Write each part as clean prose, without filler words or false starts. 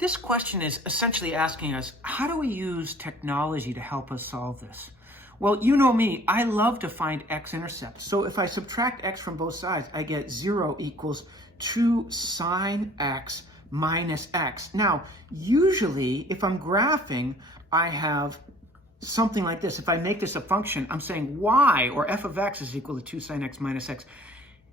This question is essentially asking us, how do we use technology to help us solve this? Well, you know me, I love to find x-intercepts. So if I subtract x from both sides, I get 0 equals 2 sine x minus x. Now, usually, if I'm graphing, I have something like this. If I make this a function, I'm saying y, or f of x, is equal to 2 sine x minus x.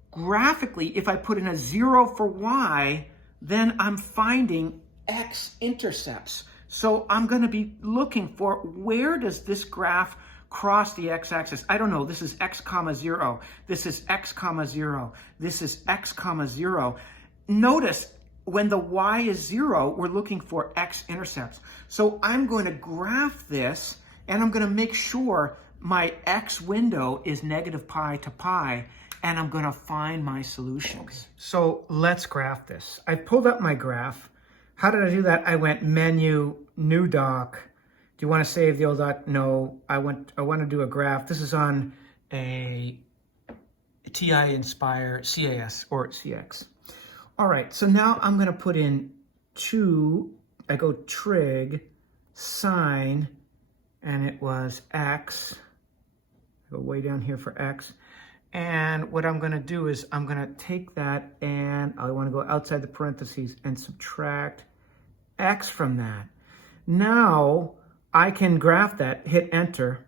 Graphically, if I put in a 0 for y, then I'm finding x-intercepts. So I'm going to be looking for, where does this graph cross the x-axis? I don't know. This is x comma 0. This is x comma 0. This is x comma 0. Notice when the y is 0, we're looking for x-intercepts. So I'm going to graph this, and I'm going to make sure my x window is negative pi to pi, and I'm going to find my solutions. Okay. So let's graph this. I pulled up my graph. How did I do that? I went menu, new doc. Do you want to save the old doc? No, I want to do a graph. This is on a TI Inspire CAS or CX. All right, so now I'm going to put in I go trig, sine, and it was x. I go way down here for x. And what I'm going to do is I'm going to take that, and I want to go outside the parentheses and subtract x from that. Now I can graph that, hit enter.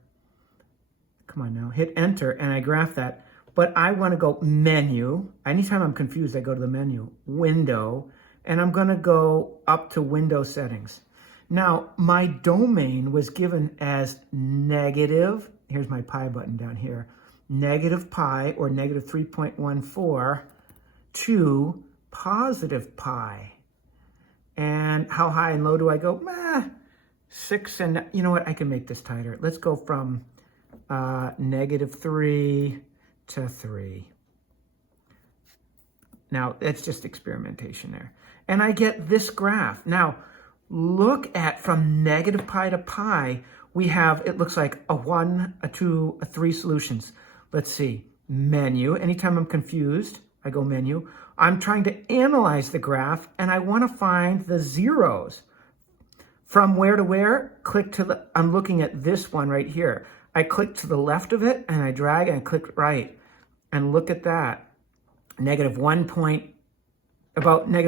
Come on now, hit enter, and I graph that. But I want to go menu. Anytime I'm confused, I go to the menu, window, and I'm going to go up to window settings. Now, my domain was given as negative. Here's my pi button down here. Negative pi, or negative 3.14, to positive pi. And how high and low do I go? 6, and you know what? I can make this tighter. Let's go from negative 3 to 3. Now, that's just experimentation there. And I get this graph. Now, look at from negative pi to pi, we have, it looks like a 1, a 2, a 3 solutions. Let's see, menu. Anytime I'm confused, I go menu. I'm trying to analyze the graph, and I want to find the zeros. From where to where? Click to the, I'm looking at this one right here. I click to the left of it, and I drag and click right. And look at that, about negative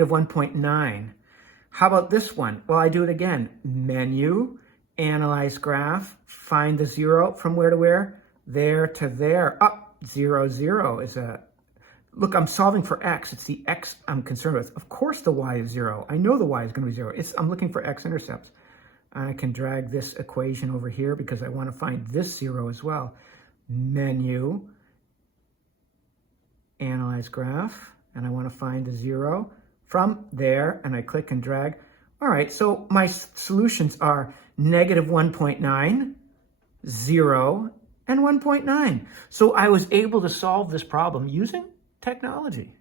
1.9. How about this one? Well, I do it again. Menu, analyze graph, find the 0 from where to where? There to there. 0, 0 is a, look, I'm solving for x. It's the x I'm concerned with. Of course the y is 0. I know the y is going to be 0. I'm looking for x-intercepts. I can drag this equation over here because I want to find this 0 as well. Menu, analyze graph, and I want to find the 0 from there, and I click and drag. All right, so my solutions are negative 1.9, 0, and 1.9. So I was able to solve this problem using technology.